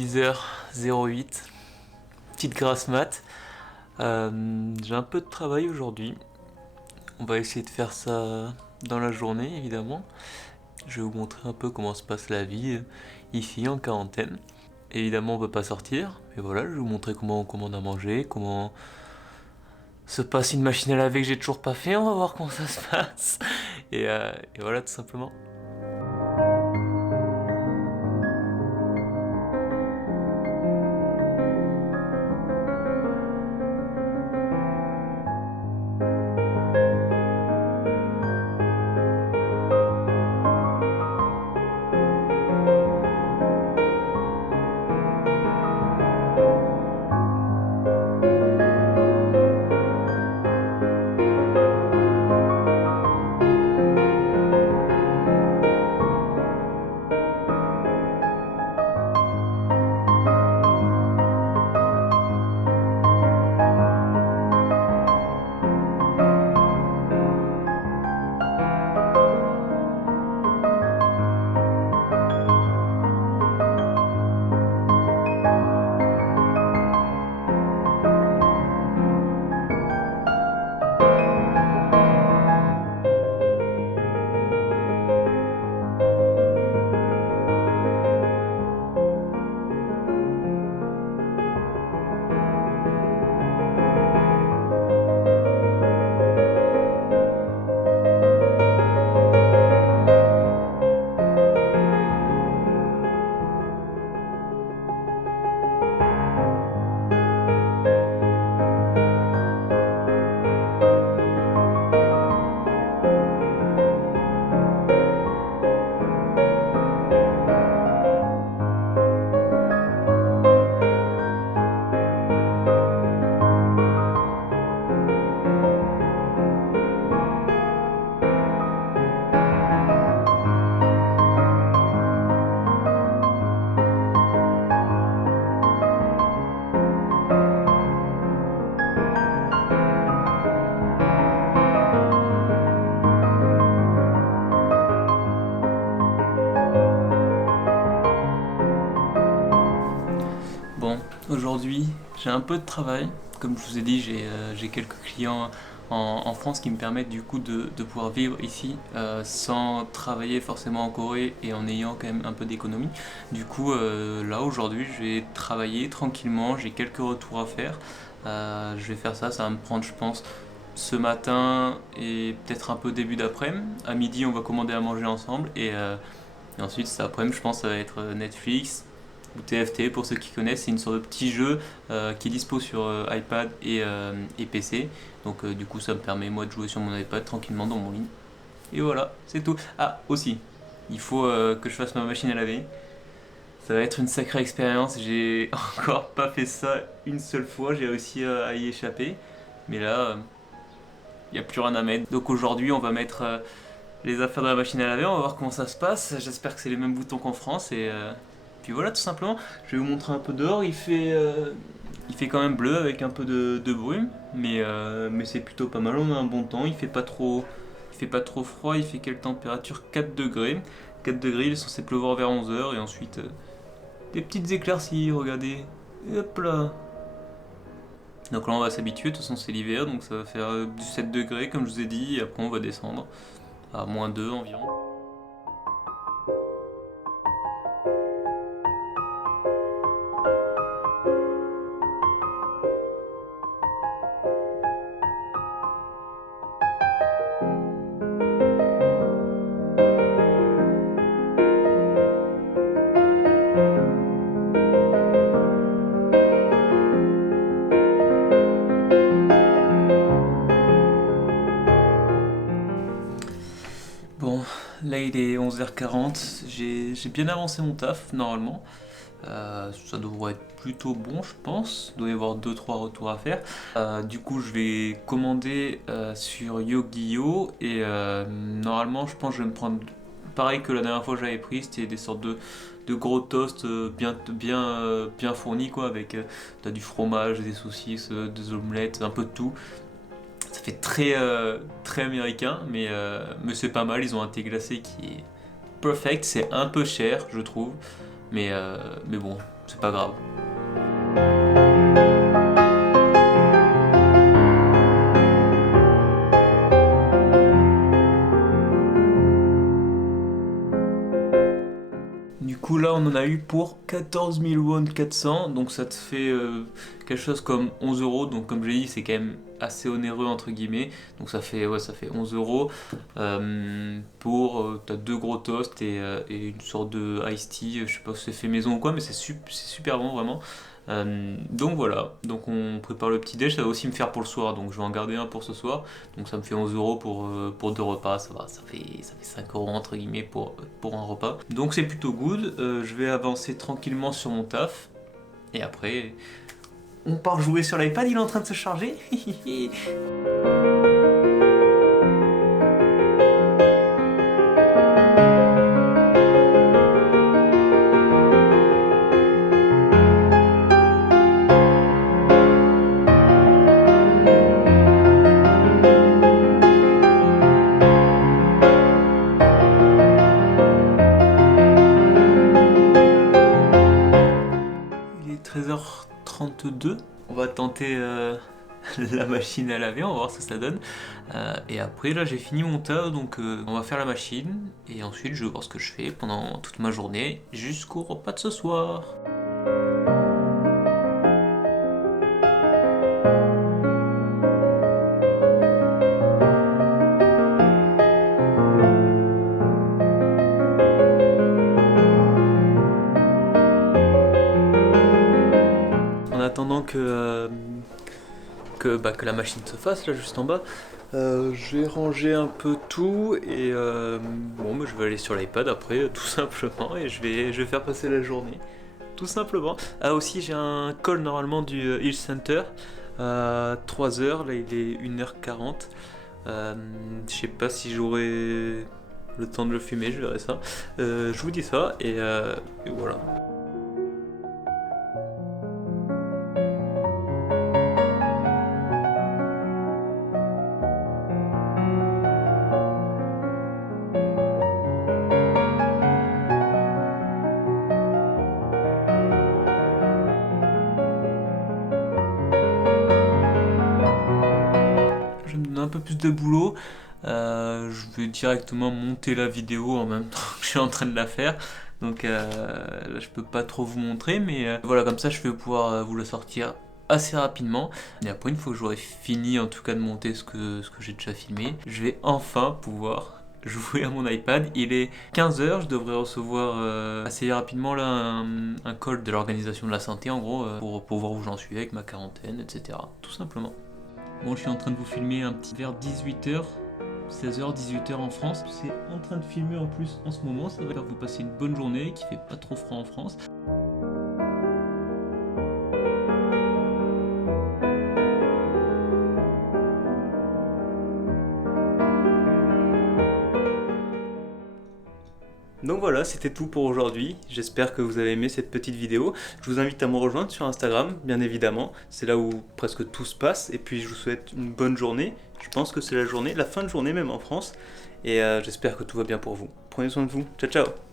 10h08, petite grasse mat. J'ai un peu de travail aujourd'hui. On va essayer de faire ça dans la journée, évidemment. Je vais vous montrer un peu comment se passe la vie ici en quarantaine. Évidemment, on peut pas sortir, mais voilà, je vais vous montrer comment on commande à manger, comment se passe une machine à laver que j'ai toujours pas fait. On va voir comment ça se passe. Et voilà, tout simplement. Bon, aujourd'hui, j'ai un peu de travail. Comme je vous ai dit, j'ai quelques clients en France qui me permettent du coup de pouvoir vivre ici sans travailler forcément en Corée et en ayant quand même un peu d'économie. Du coup, là aujourd'hui, je vais travailler tranquillement. J'ai quelques retours à faire. Je vais faire ça. Ça va me prendre, je pense, ce matin et peut-être un peu début d'après-midi. À midi, on va commander à manger ensemble et ensuite, cet après-midi, je pense, ça va être Netflix ou TFT pour ceux qui connaissent. C'est une sorte de petit jeu qui est dispo sur iPad et PC. Donc du coup, ça me permet moi de jouer sur mon iPad tranquillement dans mon lit. Et voilà, c'est tout. Ah, aussi, il faut que je fasse ma machine à laver. Ça va être une sacrée expérience. J'ai encore pas fait ça une seule fois. J'ai réussi à y échapper. Mais là, il n'y a plus rien à mettre. Donc aujourd'hui, on va mettre les affaires dans la machine à laver. On va voir comment ça se passe. J'espère que c'est les mêmes boutons qu'en France. Et puis voilà, tout simplement. Je vais vous montrer un peu dehors. Il fait quand même bleu avec un peu de brume. Mais c'est plutôt pas mal. On a un bon temps. Il fait pas trop froid. Il fait quelle température? 4 degrés. 4 degrés, il est censé pleuvoir vers 11h. Et ensuite, des petites éclaircies. Regardez. Hop là. Donc là, on va s'habituer. De toute façon, c'est l'hiver. Donc ça va faire 17 degrés, comme je vous ai dit. Et après, on va descendre à -2 environ. Bon, là il est 11h40, j'ai bien avancé mon taf normalement. Ça devrait être plutôt bon, je pense. Il doit y avoir deux trois retours à faire. Du coup, je vais commander sur Yogiyo et normalement, je pense que je vais me prendre pareil que la dernière fois que j'avais pris. C'était des sortes de gros toasts bien fournis, quoi, avec t'as du fromage, des saucisses, des omelettes, un peu de tout. Ça fait très américain, mais c'est pas mal. Ils ont un thé glacé qui est perfect. C'est un peu cher, je trouve. Mais bon, c'est pas grave. Du coup là on en a eu pour 14 000 won 400, donc ça te fait quelque chose comme 11 euros, donc comme j'ai dit c'est quand même assez onéreux entre guillemets, donc ça fait 11 euros pour t'as 2 gros toasts et une sorte de iced tea, je sais pas si c'est fait maison ou quoi, mais c'est super bon vraiment. Donc voilà, donc on prépare le petit déj, ça va aussi me faire pour le soir, donc je vais en garder un pour ce soir, donc ça me fait 11 euros pour 2 repas, ça va, ça fait 5 euros entre guillemets pour un repas, donc c'est plutôt good. Je vais avancer tranquillement sur mon taf, et après on part jouer sur l'iPad, il est en train de se charger. Il est 13h32. On va tenter la machine à laver, on va voir ce que ça donne. Et après là j'ai fini mon taf, donc on va faire la machine. Et ensuite je vais voir ce que je fais pendant toute ma journée jusqu'au repas de ce soir. En attendant que la machine se fasse là juste en bas, j'ai rangé un peu tout et bon je vais aller sur l'iPad après tout simplement et je vais faire passer la journée tout simplement. Ah aussi j'ai un call normalement du Health Center à 3h, là il est 1h40. Je sais pas si j'aurai le temps de le fumer, je verrai ça. Je vous dis ça et voilà. Je vais me donner un peu plus de boulot. Je vais directement monter la vidéo en même temps que je suis en train de la faire. Donc là je peux pas trop vous montrer, mais voilà, comme ça je vais pouvoir vous la sortir assez rapidement. Et après une fois que j'aurai fini en tout cas de monter ce que j'ai déjà filmé, je vais enfin pouvoir jouer à mon iPad. Il est 15h, je devrais recevoir assez rapidement là un call de l'organisation de la santé en gros pour voir où j'en suis avec ma quarantaine, etc. Tout simplement. Bon, je suis en train de vous filmer un petit vers 18h, 16h, 18h en France. C'est en train de filmer en plus en ce moment, ça va faire que vous passez une bonne journée, qu'il fait pas trop froid en France. Donc voilà, c'était tout pour aujourd'hui. J'espère que vous avez aimé cette petite vidéo. Je vous invite à me rejoindre sur Instagram, bien évidemment. C'est là où presque tout se passe. Et puis je vous souhaite une bonne journée. Je pense que c'est la fin de journée même en France. Et j'espère que tout va bien pour vous. Prenez soin de vous. Ciao, ciao!